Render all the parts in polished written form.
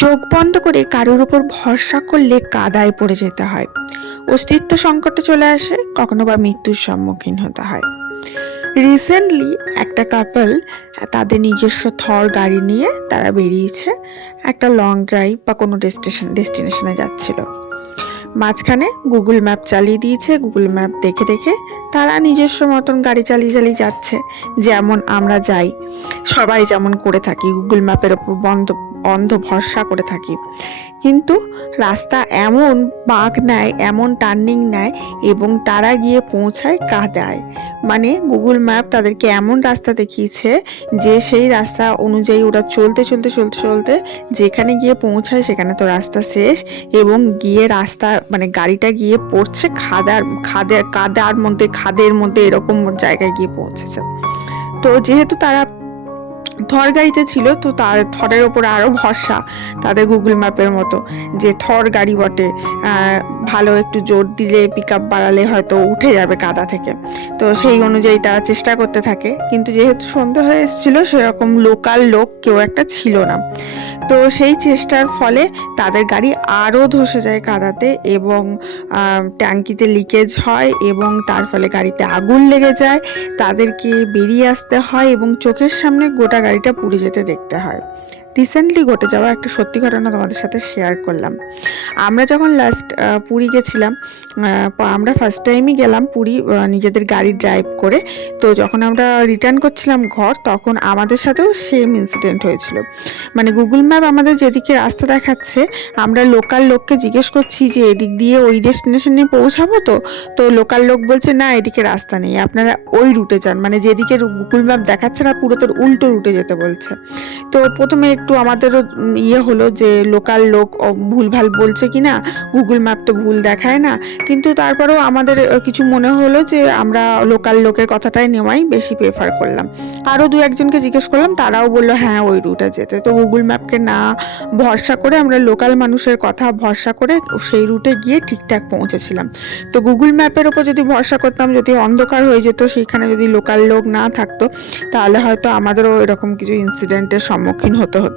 চোখ বন্ধ করে কারোর উপর ভরসা করলে কাদায় পড়ে যেতে হয়, অস্তিত্ব সংকটে চলে আসে, কখনো বা মৃত্যুর সম্মুখীন হতে হয়। রিসেন্টলি একটা কাপল তাদের নিজস্ব থর গাড়ি নিয়ে তারা বেরিয়েছে, একটা লং ড্রাইভ বা কোনো ডেস্টিনেশনে যাচ্ছিল। মাঝখানে গুগল ম্যাপ চালিয়ে দিয়েছে, গুগল ম্যাপ দেখে দেখে তারা নিজস্ব মতন গাড়ি চালিয়ে চালিয়ে যাচ্ছে, যেমন আমরা যাই, সবাই যেমন করে থাকি, গুগল ম্যাপের ওপর অন্ধ ভরসা করে থাকি। কিন্তু রাস্তা এমন বাঁক নেয়, এমন টার্নিং নেয় এবং তারা গিয়ে পৌঁছায় কাদায়। মানে গুগল ম্যাপ তাদেরকে এমন রাস্তা দেখিয়েছে যে সেই রাস্তা অনুযায়ী ওরা চলতে চলতে চলতে চলতে যেখানে গিয়ে পৌঁছায় সেখানে তো রাস্তা শেষ, এবং গিয়ে রাস্তা মানে গাড়িটা গিয়ে পড়ছে খাদের মধ্যে এরকম জায়গায় গিয়ে পৌঁছেছে। তো যেহেতু তারা থর গাড়িতে ছিল, তো তার থরের ওপর আরও ভরসা তাদের গুগল ম্যাপের মতো, যে থর গাড়ি বটে, ভালো একটু জোর দিলে পিক আপ বাড়ালে হয়তো উঠে যাবে কাদা থেকে। তো সেই অনুযায়ী তারা চেষ্টা করতে থাকে, কিন্তু যেহেতু সন্ধ্যা হয়ে এসেছিলো সেরকম লোকাল লোক কেউ একটা ছিল না। তো সেই চেষ্টার ফলে তাদের গাড়ি আরও ধসে যায় কাদাতে, এবং ট্যাঙ্কিতে লিকেজ হয় এবং তার ফলে গাড়িতে আগুন লেগে যায়। তাদেরকে বেরিয়ে আসতে হয় এবং চোখের সামনে গোটা গাড়িটা পুড়ে যেতে দেখতে হয়। রিসেন্টলি ঘটে যাওয়া একটা সত্যি ঘটনা তোমাদের সাথে শেয়ার করলাম। আমরা যখন লাস্ট পুরী গেছিলাম, আমরা ফার্স্ট টাইমই গেলাম পুরী নিজেদের গাড়ি ড্রাইভ করে। তো যখন আমরা রিটার্ন করছিলাম ঘর, তখন আমাদের সাথেও সেম ইনসিডেন্ট হয়েছিল। মানে গুগল ম্যাপ আমাদের যেদিকে রাস্তা দেখাচ্ছে, আমরা লোকাল লোককে জিজ্ঞেস করছি যে এদিক দিয়ে ওই ডেস্টিনেশনে পৌঁছাবো। তো লোকাল লোক বলছে না, এদিকে রাস্তা নেই, আপনারা ওই রুটে যান, মানে যেদিকে গুগল ম্যাপ দেখাচ্ছে না পুরো তোর উল্টো রুটে যেতে বলছে। তো প্রথমে একটু আমাদেরও হলো যে লোকাল লোক ভুলভাল বলছে কি না, গুগল ম্যাপ তো ভুল দেখায় না। কিন্তু তারপরেও আমাদের কিছু মনে হলো যে আমরা লোকাল লোকের কথাটাই নেওয়াই বেশি প্রেফার করলাম। আরও দু একজনকে জিজ্ঞেস করলাম, তারাও বললো হ্যাঁ ওই রুটে যেতে। তো গুগল ম্যাপকে না ভরসা করে আমরা লোকাল মানুষের কথা ভরসা করে সেই রুটে গিয়ে ঠিকঠাক পৌঁছেছিলাম। তো গুগল ম্যাপের ওপর যদি ভরসা করতাম, যদি অন্ধকার হয়ে যেত, সেইখানে যদি লোকাল লোক না থাকতো, তাহলে হয়তো আমাদেরও এরকম কিছু ইনসিডেন্টের সম্মুখীন হতে হতো।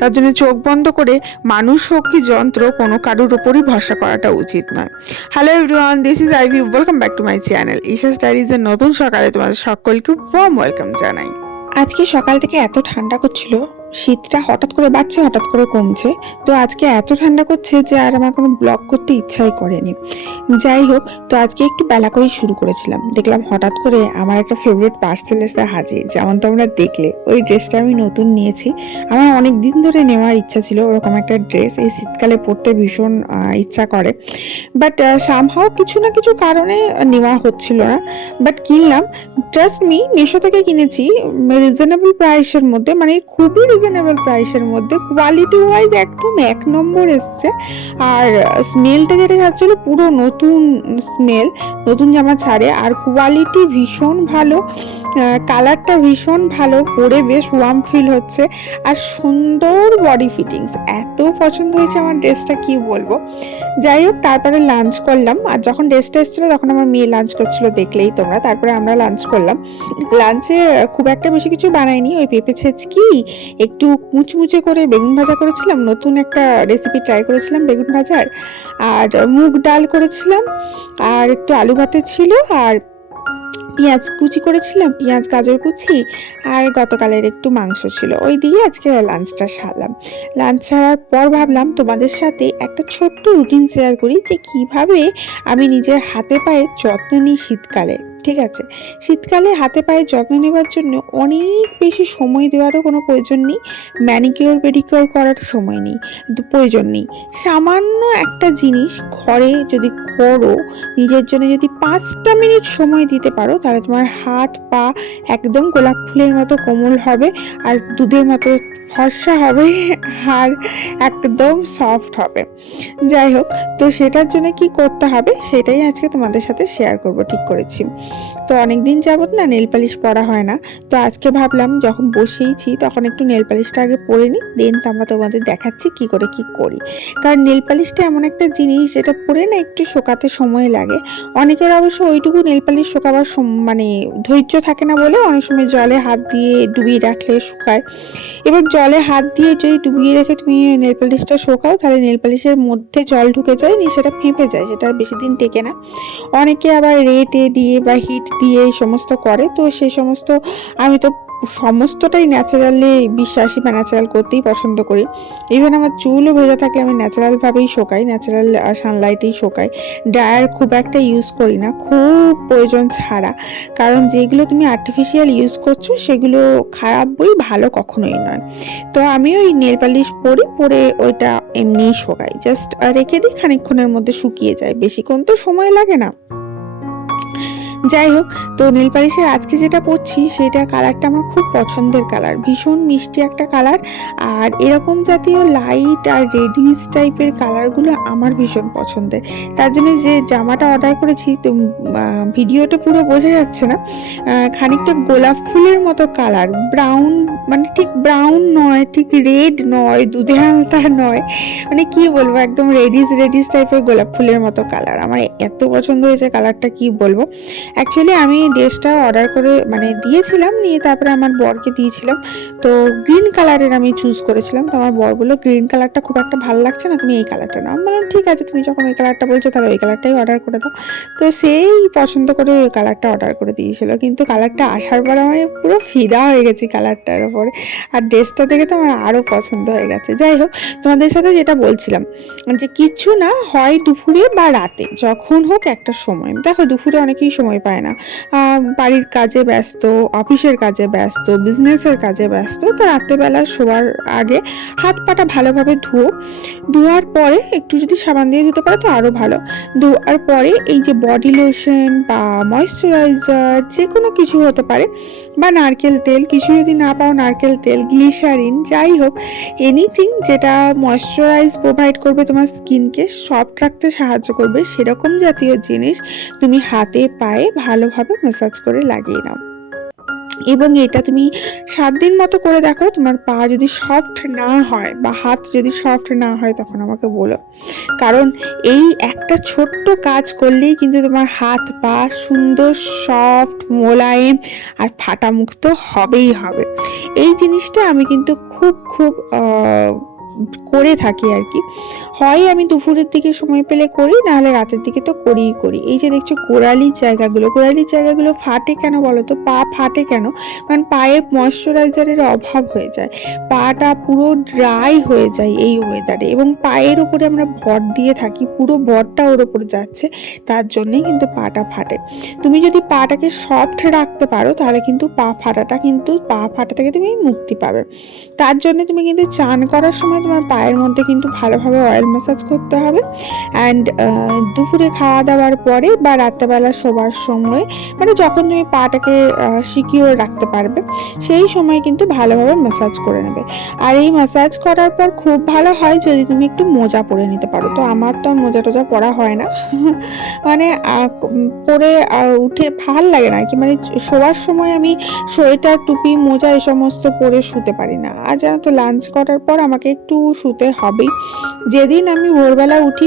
তার জন্য চোখ বন্ধ করে মানুষ হোক কি যন্ত্র, কোনো কারোর উপরই ভরসা করাটা উচিত নয়। Hello everyone, this is Ivy, welcome back to my channel Isha's ডায়েরিজের নতুন সকালে তোমাদের সকলকে ওয়ার্ম ওয়েলকাম জানাই। আজকে সকাল থেকে এত ঠান্ডা করছিল, শীতটা হঠাৎ করে বাড়ছে হঠাৎ করে কমছে। তো আজকে এত ঠান্ডা করছে যে আর আমার কোনো ব্লগ করতে ইচ্ছাই করেনি। যাই হোক, তো আজকে একটু বেলা করেই শুরু করেছিলাম। দেখলাম হঠাৎ করে আমার একটা ফেভারিট পার্সেল এসে হাজির। যেমন তোমরা দেখলে, ওই ড্রেসটা আমি নতুন নিয়েছি। আমার অনেক দিন ধরে নেওয়ার ইচ্ছা ছিল ওরকম একটা ড্রেস, এই শীতকালে পরতে ভীষণ ইচ্ছা করে, বাট সামহাও কিছু না কিছু কারণে নেওয়া হচ্ছিল না। বাট কিনলাম, ট্রাস্ট মি, মিশো থেকে কিনেছি রিজনেবল প্রাইসের মধ্যে, মানে খুবই রিজনেবল প্রাইসের মধ্যে, কোয়ালিটি ওয়াইজ একদম এক নম্বর এসছে। আর স্মেলটা যেটা যাচ্ছিল পুরো নতুন স্মেল, নতুন জামা ছাড়ে, আর কোয়ালিটি ভীষণ ভালো, কালারটা ভীষণ ভালো, পরে বেশ ওয়ার্ম ফিল হচ্ছে, আর সুন্দর বডি ফিটিংস। এত পছন্দ হয়েছে আমার ড্রেসটা, কি বলবো। যাই হোক, তারপরে লাঞ্চ করলাম, আর যখন ড্রেসটা এসেছিলো তখন আমার মেয়ে লাঞ্চ করছিল, দেখলেই তোমরা। তারপরে আমরা লাঞ্চ করলাম। লাঞ্চে খুব একটা বেশি কিছু বানাইনি, ওই পেঁপে ছেঁচকি, একটু মুচমুচে করে বেগুন ভাজা করেছিলাম, নতুন একটা রেসিপি ট্রাই করেছিলাম বেগুন ভাজার, আর মুগ ডাল করেছিলাম, আর একটু আলু ভাতে ছিল, আর পেঁয়াজ কুচি করেছিলাম, পেঁয়াজ গাজর কুচি, আর গতকালের একটু মাংস ছিল, ওই দিয়ে আজকে লাঞ্চটা সারলাম। লাঞ্চ ছাড়ার পর ভাবলাম তোমাদের সাথে একটা ছোট্ট রুটিন শেয়ার করি, যে কিভাবে আমি নিজের হাতে পায়ে যত্ন নিই শীতকালে। ঠিক আছে, শীতকালে হাতে পায়ে যত্ন নেওয়ার জন্য অনেক বেশি সময় দেওয়ারও কোনো প্রয়োজন নেই, ম্যানিকিওর পেডিকিওর করার সময় নেই, প্রয়োজন নেই। সামান্য একটা জিনিস ঘরে যদি করো, নিজের জন্য যদি 5টা মিনিট সময় দিতে পারো, তাহলে তোমার হাত পা একদম গোলাপ ফুলের মতো কোমল হবে, আর দুধের মতো ফর্সা হবে, আর একদম সফট হবে। যাই হোক, তো সেটার জন্য কি করতে হবে সেটাই আজকে তোমাদের সাথে শেয়ার করব, ঠিক করেছি। তো অনেক দিন যাবত না নেল পালিশ পরা হয় না। তো আজকে ভাবলাম যখন বসেইছি তখন একটু নেল পালিশটা আগে পরে নিই, দেন আমরা তোমাদের দেখাচ্ছি কি করে কি করি। কারণ নেল পালিশটা এমন একটা জিনিস যেটা পরে না একটু শোকাতে সময় লাগে। অনেকের অবশ্য ওইটুকু নেল পালিশ শোকাবার মানে ধৈর্য থাকে না বলে অনেক সময় জলে হাত দিয়ে ডুবিয়ে রাখলে শুকায়। এবার জলে হাত দিয়ে যদি ডুবিয়ে রেখে তুমি নেল পালিশটা শোকাও তাহলে নেল পালিশের মধ্যে জল ঢুকে যায়, সেটা ফেঁপে যায়, সেটা বেশি দিন টেকে না। অনেকে আবার রেটে দিয়ে বা হিট দিয়ে এই সমস্ত করে, তো সেই সমস্ত আমি তো সমস্তটাই ন্যাচারালি বিশ্বাসী বা ন্যাচারাল করতেই পছন্দ করি। ইভেন আমার চুলও ভেজা থাকলে আমি ন্যাচারালভাবেই শোকাই, ন্যাচারাল সানলাইটেই শোকাই। ড্রায়ার খুব একটা ইউজ করি না, খুব প্রয়োজন ছাড়া। কারণ যেগুলো তুমি আর্টিফিশিয়াল ইউজ করছো সেগুলো খারাপ বই, ভালো কখনোই নয়। তো আমি ওই নেল পালিশ পরে ওইটা এমনিই শোকাই, জাস্ট রেখে দিই, খানিকক্ষণের মধ্যে শুকিয়ে যায়, বেশিক্ষণ তো সময় লাগে না। যাই হোক, তো নেল পালিশের আজকে যেটা পরছি সেটা কালারটা আমার খুব পছন্দের কালার, ভীষণ মিষ্টি একটা কালার। আর এরকম জাতীয় লাইট আর রেডিশ টাইপের কালারগুলো আমার ভীষণ পছন্দের। তার জন্য যে জামাটা অর্ডার করেছি, তো ভিডিওটা পুরো বোঝা যাচ্ছে না, খানিকটা গোলাপ ফুলের মতো কালার, ব্রাউন, মানে ঠিক ব্রাউন নয়, ঠিক রেড নয়, দুধে হালতা নয়, মানে কি বলবো, একদম রেডিশ টাইপের গোলাপ ফুলের মতো কালার। আমার এত পছন্দ হয়েছে কালারটা, কি বলবো। অ্যাকচুয়ালি আমি ড্রেসটা অর্ডার করে মানে দিয়েছিলাম, নিয়ে তারপরে আমার বরকে দিয়েছিলাম। তো গ্রিন কালারের আমি চুজ করেছিলাম। তো আমার বর বললো গ্রিন কালারটা খুব একটা ভালো লাগছে না, তুমি এই কালারটা নাও। আমি বললাম ঠিক আছে, তুমি যখন ওই কালারটা বলছো তাহলে ওই কালারটাই অর্ডার করে দাও। তো সেই পছন্দ করে ওই কালারটা অর্ডার করে দিয়েছিল, কিন্তু কালারটা আসার পর আমি পুরো ফিদা হয়ে গেছি কালারটার ওপরে। আর ড্রেসটা দেখে তো আমার আরও পছন্দ হয়ে গেছে। যাই হোক, তোমাদের সাথে যেটা বলছিলাম যে কিচ্ছু না হয় দুপুরে বা রাতে, যখন হোক একটা সময়। দেখো দুপুরে অনেকেই সময় পায় না, বাড়ির কাজে ব্যস্ত, অফিসের কাজে ব্যস্ত, বিজনেসের কাজে ব্যস্ত। তো রাত্রেবেলা শোয়ার আগে হাত পাটা ভালোভাবে ধোয়ার পরে একটু যদি সাবান দিয়ে ধুতে পারো তো আরও ভালো। ধোয়ার পরে এই যে বডি লোশন বা ময়শ্চারাইজার যে কোনো কিছু হতে পারে, বা নারকেল তেল, কিছু যদি না পাও নারকেল তেল, গ্লিসারিন, যাই হোক এনিথিং যেটা ময়শ্চারাইজ প্রোভাইড করবে তোমার স্কিনকে সফট রাখতে সাহায্য করবে, সেরকম জাতীয় জিনিস তুমি হাতে পায়ে ভালোভাবে ম্যাসাজ করে লাগিয়ে নাও। এবং এটা তুমি 7 দিন মতো করে দেখো, তোমার পা যদি সফট না হয় বা হাত যদি সফট না হয় তখন আমাকে বলো। কারণ এই একটা ছোট্ট কাজ করলেই কিন্তু তোমার হাত পা সুন্দর সফট মোলায়েম আর ফাটামুক্ত হবেই হবে। এই জিনিসটা আমি কিন্তু খুব করে থাকি আর কি। হয় আমি দুপুরের দিকে সময় পেলে করি, নাহলে রাতের দিকে তো করি। এই যে দেখছো গোড়ালির জায়গাগুলো ফাটে কেন বলো তো? পা ফাটে কেন? কারণ পায়ে ময়শ্চারাইজারের অভাব হয়ে যায়, পাটা পুরো ড্রাই হয়ে যায় এই ওয়েদারে, এবং পায়ের উপরে আমরা ভর দিয়ে থাকি, পুরো ভরটা ওর উপর যাচ্ছে, তার জন্যেই কিন্তু পাটা ফাটে। তুমি যদি পাটাকে সফট রাখতে পারো তাহলে কিন্তু পা ফাটা থেকে তুমি মুক্তি পাবে। তার জন্য তুমি কিন্তু চান করার সময় তোমার পায়ের মধ্যে কিন্তু ভালোভাবে অয়েল ম্যাসাজ করতে হবে। অ্যান্ড দুপুরে খাওয়া দাওয়ার পরে বা রাত্রেবেলা শোবার সময়, মানে যখন তুমি পাটাকে সিকিউর রাখতে পারবে সেই সময় কিন্তু ভালোভাবে ম্যাসাজ করে নেবে। আর এই ম্যাসাজ করার পর খুব ভালো হয় যদি তুমি একটু মোজা পরে নিতে পারো। তো আমার তো আর মোজা টোজা পরা হয় না মানে পরে উঠে ভাল লাগে না আর কি, মানে শোয়ার সময় আমি সোয়েটার, টুপি, মোজা এই সমস্ত পরে শুতে পারি না। আর জানো তো লাঞ্চ করার পর আমাকে একটু শুতে হবেই। যেদিন আমি ভোরবেলা উঠি,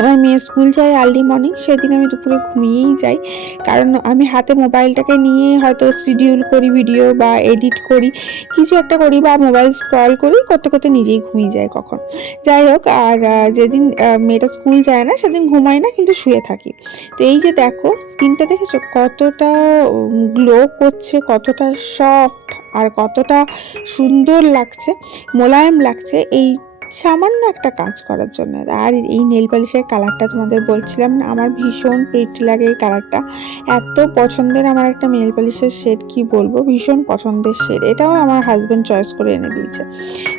আমার মেয়ে স্কুল যায় আর্লি মর্নিং, সেদিন আমি দুপুরে ঘুমিয়েই যাই। কারণ আমি হাতে মোবাইলটাকে নিয়ে হয়তো শিডিউল করি ভিডিও, বা এডিট করি, কিছু একটা করি, বা মোবাইল স্ক্রল করি, করতে নিজেই ঘুমিয়ে যায় কখন। যাই হোক, আর যেদিন মেয়েটা স্কুল যায় না সেদিন ঘুমাই না, কিন্তু শুয়ে থাকি। তো এই যে দেখো স্কিনটা দেখেছো কতটা গ্লো করছে, কতটা সফট আর কতটা সুন্দর লাগছে, মোলায়েম লাগছে এই সামান্য একটা কাজ করার জন্য। আর এই নেল পালিশের কালারটা তোমাদের বলছিলাম না, আমার ভীষণ প্রিটি লাগে এই কালারটা, এত পছন্দের আমার একটা নেল পালিশের শেড, কি বলবো, ভীষণ পছন্দের শেড। এটাও আমার হাজব্যান্ড চয়েস করে এনে দিয়েছে।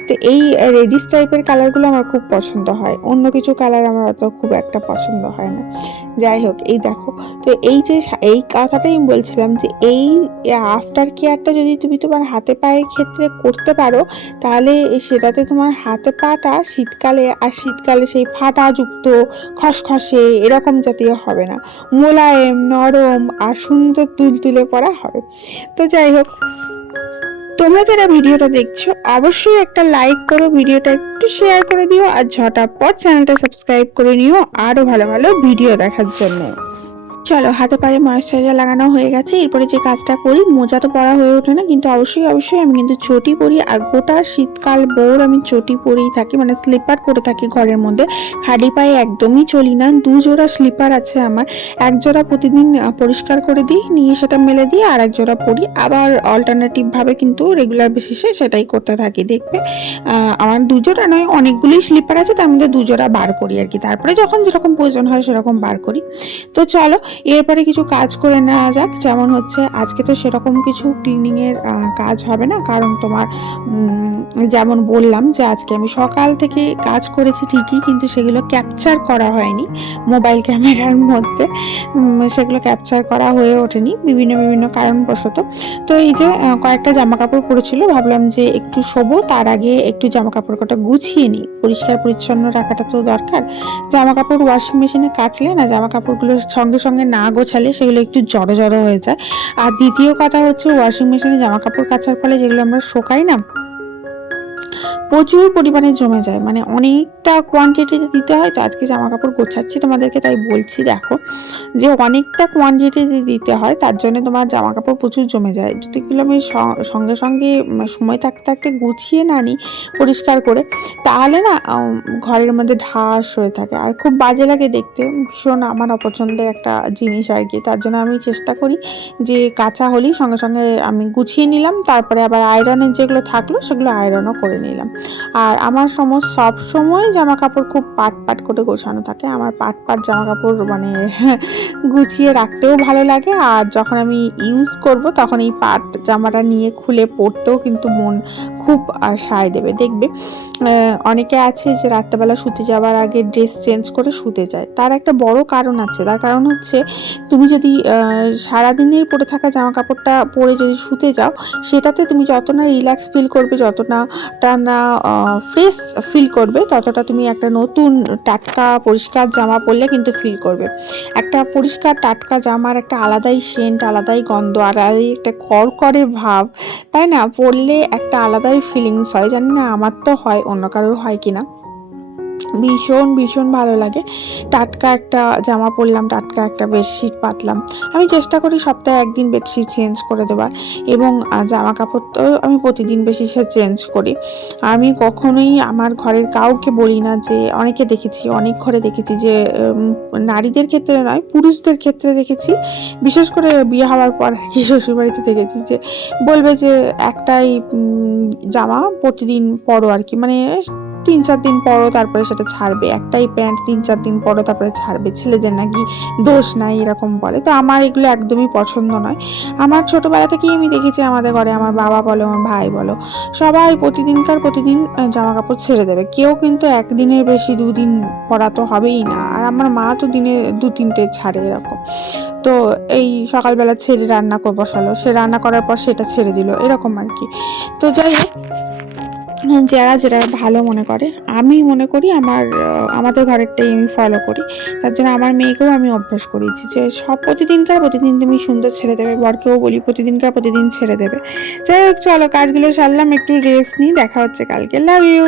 তো এই রেডিশ টাইপের কালারগুলো আমার খুব পছন্দ হয়, অন্য কিছু কালার আমার অত খুব একটা পছন্দ হয় না। যাই হোক, এই দেখো, তো এই যে এই কথাটাই আমি বলছিলাম যে এই আফটার কেয়ারটা যদি তুমি তোমার হাতে পায়ের ক্ষেত্রে করতে পারো তাহলে সেটাতে তোমার হাতে পা ফাটা শীতকালে সেই ফাটাযুক্ত খসখসে এরকম জাতীয় হবে না, মোলায়েম নরম আর সুন্দর তুলতুলে পরা হবে। তো যাই হোক, তোমরা যারা ভিডিওটা দেখছো অবশ্যই একটা লাইক করো, ভিডিওটা একটু শেয়ার করে দিও, আর ঝটাপট চ্যানেলটা সাবস্ক্রাইব করে নিও আরো ভালো ভালো ভিডিও দেখার জন্য। চলো, হাতে পায়ে ময়েশ্চারাইজার লাগানো হয়ে গেছে। এরপরে যে কাজটা করি, মোজা তো পরা হয়ে ওঠে না, কিন্তু অবশ্যই আমি কিন্তু চটি পরি। আর গোটা শীতকাল ভোর আমি চটি পরেই থাকি, মানে স্লিপার পরে থাকি ঘরের মধ্যে। খালি পায়ে একদমই চলি না। 2 জোড়া স্লিপার আছে আমার, এক জোড়া প্রতিদিন পরিষ্কার করে দিই, নিয়ে সেটা মেলে দিই, আর এক জোড়া পরি। আবার অল্টারনেটিভ ভাবে কিন্তু রেগুলার বেসিসে সেটাই করতে থাকি। দেখবে আমার 2 জোড়া নয়, অনেকগুলোই স্লিপার আছে, তার মধ্যে 2 জোড়া বার করি আর কি। তারপরে যখন যেরকম প্রয়োজন হয় সেরকম বার করি। তো চলো, এরপরে কিছু কাজ করে নেওয়া যাক। যেমন হচ্ছে, আজকে তো সেরকম কিছু ক্লিনিংয়ের কাজ হবে না, কারণ তোমার যেমন বললাম যে আজকে আমি সকাল থেকে কাজ করেছি ঠিকই, কিন্তু সেগুলো ক্যাপচার করা হয়নি মোবাইল ক্যামেরার মধ্যে, সেগুলো ক্যাপচার করা হয়ে ওঠেনি বিভিন্ন কারণবশত। তো এই যে কয়েকটা জামা কাপড় পরেছিল, ভাবলাম যে একটু শোবো, তার আগে একটু জামা কাপড় কটা গুছিয়ে নিই, পরিষ্কার পরিচ্ছন্ন রাখাটা তো দরকার। জামা কাপড় ওয়াশিং মেশিনে কাচলে না, জামা কাপড়গুলো সঙ্গে না গোছালে সেগুলো একটু জড়ো হয়ে যায়। আর দ্বিতীয় কথা হচ্ছে, ওয়াশিং মেশিনে জামা কাপড় কাচার ফলে যেগুলো আমরা শোকাই না, প্রচুর পরিমাণে জমে যায়, মানে অনেকটা কোয়ান্টিটিতে দিতে হয়। তো আজকে জামা কাপড় গোছাচ্ছি তোমাদেরকে, তাই বলছি দেখো যে অনেকটা কোয়ান্টিটিতে দিতে হয়, তার জন্য তোমার জামা কাপড় প্রচুর জমে যায়। যদি এগুলো আমি সঙ্গে সময় থাকতে গুছিয়ে না নিই পরিষ্কার করে, তাহলে না ঘরের মধ্যে ঢাস হয়ে থাকে, আর খুব বাজে লাগে দেখতে। ভীষণ আমার অপছন্দের একটা জিনিস আর কি। তার জন্য আমি চেষ্টা করি যে কাঁচা হলেই সঙ্গে আমি গুছিয়ে নিলাম, তারপরে আবার আয়রনের যেগুলো থাকলো সেগুলো আয়রনও করে নিলাম। আর আমার সব সময় জামা কাপড় খুব পাট করে গোছানো থাকে। আমার পাট জামা কাপড় মানে গুছিয়ে রাখতেও ভালো লাগে, আর যখন আমি ইউজ করব তখন এই পাট জামাটা নিয়ে খুলে পরতেও কিন্তু মন খুব সায় দেবে। দেখবে অনেকে আছে যে রাত্রেবেলা শুতে যাওয়ার আগে ড্রেস চেঞ্জ করে শুতে যায়, তার একটা বড় কারণ আছে। তার কারণ হচ্ছে, তুমি যদি সারাদিনের পরে থাকা জামা কাপড়টা পরে যদি শুতে যাও, সেটাতে তুমি যত না রিল্যাক্স ফিল করবে, যত না ফ্রেশ ফিল করবে, ততটা তুমি একটা নতুন টাটকা পরিষ্কার জামা পরলে কিন্তু ফিল করবে। একটা পরিষ্কার টাটকা জামার একটা আলাদাই সেন্ট, আলাদাই গন্ধ, আলাদাই একটা করকরে ভাব, তাই না? পরলে একটা আলাদাই ফিলিংস হয়। জানি না আমার তো হয়, অন্য কারোর হয় কিনা। ভীষণ ভালো লাগে। টাটকা একটা জামা পরলাম, টাটকা একটা বেডশিট পাতলাম। আমি চেষ্টা করি সপ্তাহে একদিন বেডশিট চেঞ্জ করে দেওয়ার, এবং জামা কাপড় তো আমি প্রতিদিন বেশি চেঞ্জ করি। আমি কখনোই আমার ঘরের কাউকে বলি না, যে অনেক ঘরে দেখেছি যে নারীদের ক্ষেত্রে নয়, পুরুষদের ক্ষেত্রে দেখেছি, বিশেষ করে বিয়ে হওয়ার পর কি শ্বশুরবাড়িতে দেখেছি, যে বলবে যে একটাই জামা প্রতিদিন পরো আর কি, মানে 3-4 দিন পরো, তারপরে সেটা ছাড়বে। একটাই প্যান্ট 3-4 দিন পরো, তারপরে ছাড়বে। ছেলেদের নাকি দোষ নাই এরকম বলে। তো আমার এগুলো একদমই পছন্দ নয়। আমার ছোটবেলা থেকেই আমি দেখেছি, আমাদের ঘরে আমার বাবা বলো, আমার ভাই বলো, সবাই প্রতিদিন জামা কাপড় ছেড়ে দেবে। কেউ কিন্তু একদিনের বেশি 2 দিন পরা তো হবেই না। আর আমার মা তো দিনে 2-3টে ছাড়ে এরকম। তো এই সকালবেলা ছেড়ে রান্না করে বসালো, সে রান্না করার পর সেটা ছেড়ে দিল, এরকম আর কি। তো যাই হোক, যারা ভালো মনে করে, আমি মনে করি আমাদের ঘরেরটাই আমি ফলো করি। তার জন্য আমার মেয়েকেও আমি অভ্যাস করেছি যে প্রতিদিন তুমি সুন্দর ছেড়ে দেবে। বরকেও বলি প্রতিদিন ছেড়ে দেবে। যাই হোক, চলো কাজগুলো সারলাম, একটু রেস্ট নিই, দেখা হচ্ছে কালকে। Love you.